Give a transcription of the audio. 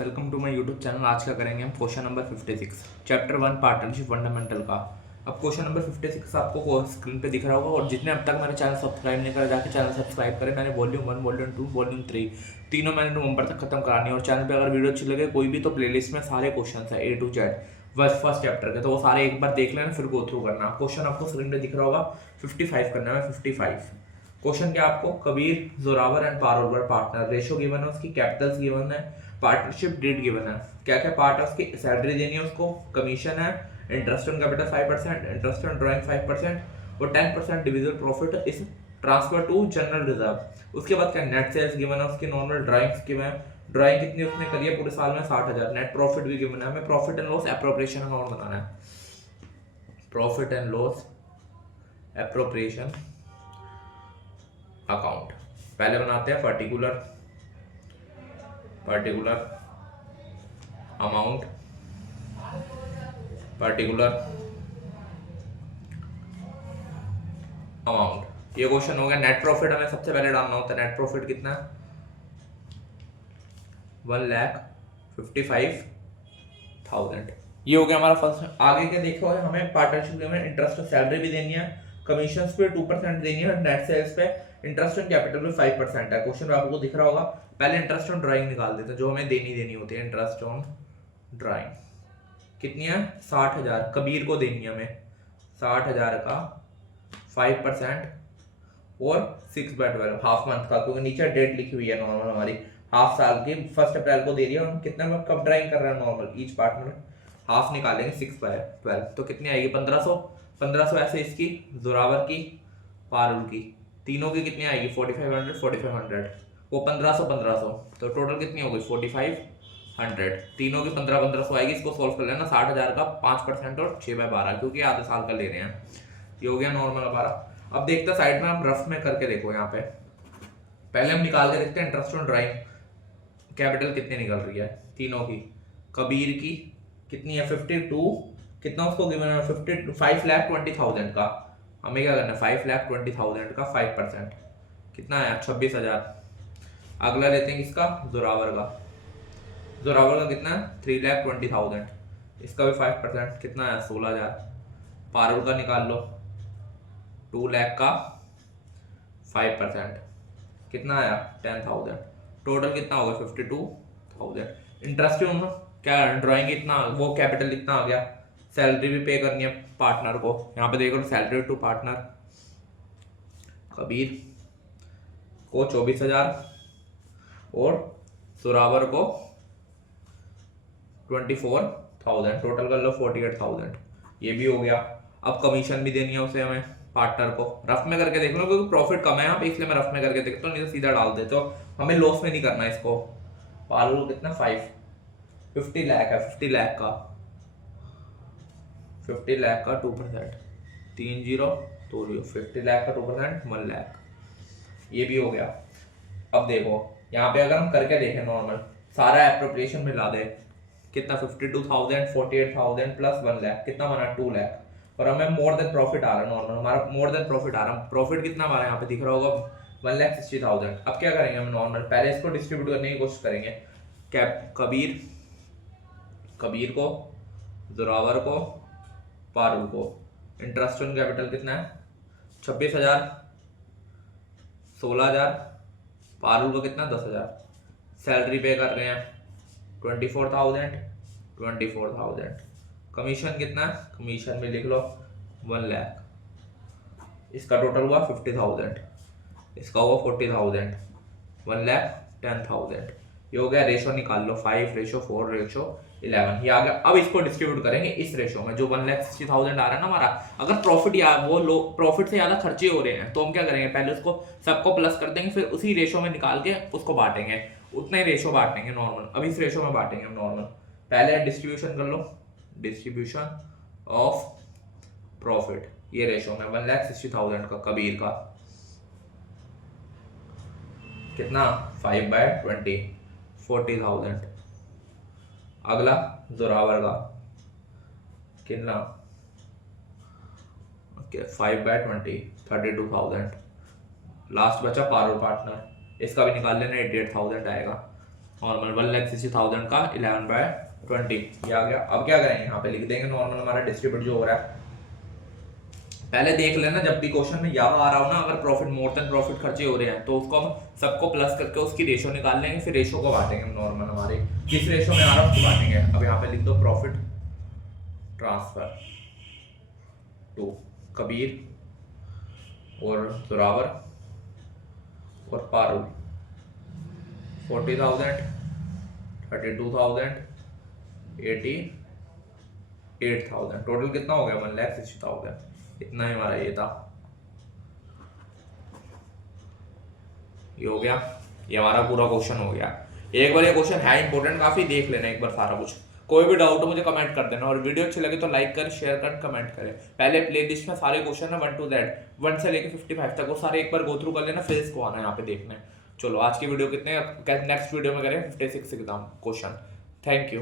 Welcome to my YouTube channel. आज का करेंगे हम question number 56 chapter 1 partnership fundamental का। अब क्वेश्चन नंबर 56 आपको स्क्रीन पे दिख रहा होगा और जितने अब तक मेरा चैनल सब्सक्राइब नहीं करा जाके चैनल सब्सक्राइब करें। मैंने वॉल्यूम 1, वॉल्यूम 2, वॉल्यूम 3 तीनों मैंने नवंबर तक खत्म करानी है और चैनल पे अगर वीडियो अच्छी लगे कोई भी तो प्लेलिस्ट में सारे क्वेश्चन है A to Z बस फर्स्ट चैप्टर के, तो वो सारे एक बार देख लेना फिर गो थ्रू करना। क्वेश्चन आपको स्क्रीन पे दिख रहा होगा 55 करना है। 55 क्वेश्चन क्या आपको, कबीर जोरावर एंड पारोलवर पार्टनर, रेशो गिवन है उसकी, कैपिटल्स गिवन है, पार्टनरशिप डेट गिवन है, क्या क्या पार्ट है उसकी, सैलरी देनी है उसको, कमीशन है, interest on capital 5%, interest on drawing 5% और 10% डिविजिबल प्रॉफिट इस ट्रांसफर टू जनरल रिजर्व। उसके बाद क्या नेट सेल्स गिवन है उसकी, नॉर्मल ड्राइंग्स गिवन है, ड्राइंग कितनी उसने करी है पूरे साल में 60,000, नेट प्रॉफिट भी गिवन है, हमें profit and loss appropriation account बनाना है। Profit and loss appropriation account पहले बनाते हैं पर्टिकुलर अमाउंट, ये क्वेश्चन हो गया। नेट प्रॉफिट हमें सबसे पहले डालना होता है। नेट प्रॉफिट कितना है 1,55,000। ये हो गया हमारा फर्स्ट। आगे के देखो हमें पार्टनरशिप में इंटरेस्ट सैलरी भी देनी है, कमीशन पे 2% देनी है, नेट सेल्स पे इंटरेस्ट ऑन कैपिटल में 5% है। क्वेश्चन आपको दिख रहा होगा। पहले इंटरेस्ट ऑन ड्राइंग निकाल देते हैं जो हमें देनी होती है। इंटरेस्ट ऑन ड्राइंग कितनी है 60,000, कबीर को देनी है हमें 60,000 का 5% और 6/12 हाफ मंथ का, क्योंकि नीचे डेट लिखी हुई है नॉर्मल हमारी हाफ साल की 1 अप्रैल को दे रही है। हम कितने में कब ड्राइंग कर रहे हैं नॉर्मल ईच पार्टनर हाफ निकालेंगे 6/12 तो कितनी आएगी 1500 ऐसे इसकी जोरावर की पारुल की तीनों की कितनी आएगी 4500 वो 1500 तो टोटल कितनी हो गई 4500। तीनों की 1500 आएगी। इसको सोल्व कर लेना 60,000 का 5% और 6/12 क्योंकि आधे साल का ले रहे हैं। ये हो गया नॉर्मल हमारा। अब देखते हैं साइड में हम रफ में करके देखो। यहाँ पे पहले हम निकाल के देखते हैं इंटरेस्ट ऑन ड्राइंग कैपिटल कितनी निकल रही है तीनों की। कबीर की कितनी है 52, कितना उसको गिवन है 5,20,000 का, हमें क्या करना है 5,20,000 का 5% कितना है 26,000। अगला लेते हैं किसका जोरावर का कितना है 3,20,000, इसका भी 5% कितना है 16,000। पारुल का निकाल लो 2 लाख का 5% कितना आया 10,000। टोटल कितना होगा 52,000। इंटरेस्ट क्या ड्राइंग इतना वो कैपिटल इतना आ गया। सैलरी भी पे करनी है पार्टनर को। यहाँ पे देखो सैलरी टू पार्टनर कबीर को 24,000 और सुरावर को 24,000, टोटल कर लो 48,000। ये भी हो गया। अब कमीशन भी देनी है उसे हमें पार्टनर को। रफ में करके देख लो क्योंकि प्रॉफिट कम है यहाँ पे इसलिए मैं रफ में करके देखता हूँ, नहीं तो सीधा डाल देते हो। हमें लॉस में नहीं करना इसको। पालू कितना 50 लाख है 50 लाख का 2%, 50 लाख का 2% 1 लाख। ये भी हो गया। अब देखो यहाँ पे अगर हम करके देखें नॉर्मल सारा एप्रोप्रिएशन मिला दे कितना 52,000 48,000 प्लस 1 लाख कितना बना 2 लाख और हमें मोर देन प्रॉफिट आ रहा है नॉर्मल। हमारा मोर देन प्रॉफिट आ रहा है। प्रॉफिट कितना हमारा यहाँ पे दिख रहा होगा 1,60,000। अब क्या करेंगे हम नॉर्मल पहले इसको डिस्ट्रीब्यूट करने की कोशिश करेंगे। कबीर को जोरावर को पारुल को इंटरेस्ट ऑन कैपिटल कितना है 26,000, 16,000, पारुल को कितना 10,000। सैलरी पे कर रहे हैं 24,000। कमीशन कितना है कमीशन में लिख लो 1 लाख। इसका टोटल हुआ 50,000, इसका हुआ 40,000, 1,10,000। ये हो गया। रेशो निकाल लो 5:4:11 ये आ गया। अब इसको डिस्ट्रीब्यूट करेंगे इस रेशो में जो 1,60,000 आ रहा है ना हमारा। अगर प्रॉफिट या वो लो प्रॉफिट से ज्यादा खर्चे हो रहे हैं तो हम क्या करेंगे पहले उसको सबको प्लस कर देंगे फिर उसी रेशो में निकाल के उसको बांटेंगे। उतने रेशो बांटेंगे नॉर्मल। अब इस रेशो में बांटेंगे हम नॉर्मल। पहले डिस्ट्रीब्यूशन कर लो डिस्ट्रीब्यूशन ऑफ प्रॉफिट ये रेशो में 1,60,000 का कबीर का कितना 5/20 40,000। अगला जोरावर का कितना 5/20 32,000। लास्ट बचा पारुल पार्टनर इसका भी निकाल लेना 88,000 आएगा। नॉर्मल 1,60,000 का 11/20 ये आ गया। अब क्या करेंगे, यहाँ पे लिख देंगे नॉर्मल हमारा डिस्ट्रीब्यूट जो हो रहा है। पहले देख लेना जब भी क्वेश्चन में यहाँ आ रहा हो ना, अगर प्रॉफिट मोर देन प्रॉफिट खर्चे हो रहे हैं तो उसको हम सबको प्लस करके उसकी रेशो निकाल लेंगे, फिर रेशो को बांटेंगे हम नॉर्मल हमारे किस रेशो में आ रहा है उसको बांटेंगे। अब यहाँ पे लिख दो प्रॉफिट ट्रांसफर टू कबीर और जोरावर और पारुल 40,000 32,000 88,000 टोटल कितना हो गया 1,60,000। इतना ही हमारा ये था, ये हो गया, ये हमारा पूरा क्वेश्चन हो गया। एक बार ये क्वेश्चन है इंपॉर्टेंट काफी, देख लेना एक बार सारा कुछ। कोई भी डाउट हो मुझे कमेंट कर देना, और वीडियो अच्छी लगे तो लाइक कर, शेयर कर, कमेंट करें। पहले प्लेलिस्ट में सारे क्वेश्चन है 1 to Z 1 से लेके 55 तक, वो सारे एक बार गो थ्रू कर लेना, फिर इसको आना यहाँ पे देखने। चलो आज की वीडियो कितने, नेक्स्ट वीडियो में करें 56 एग्जाम क्वेश्चन। Thank you.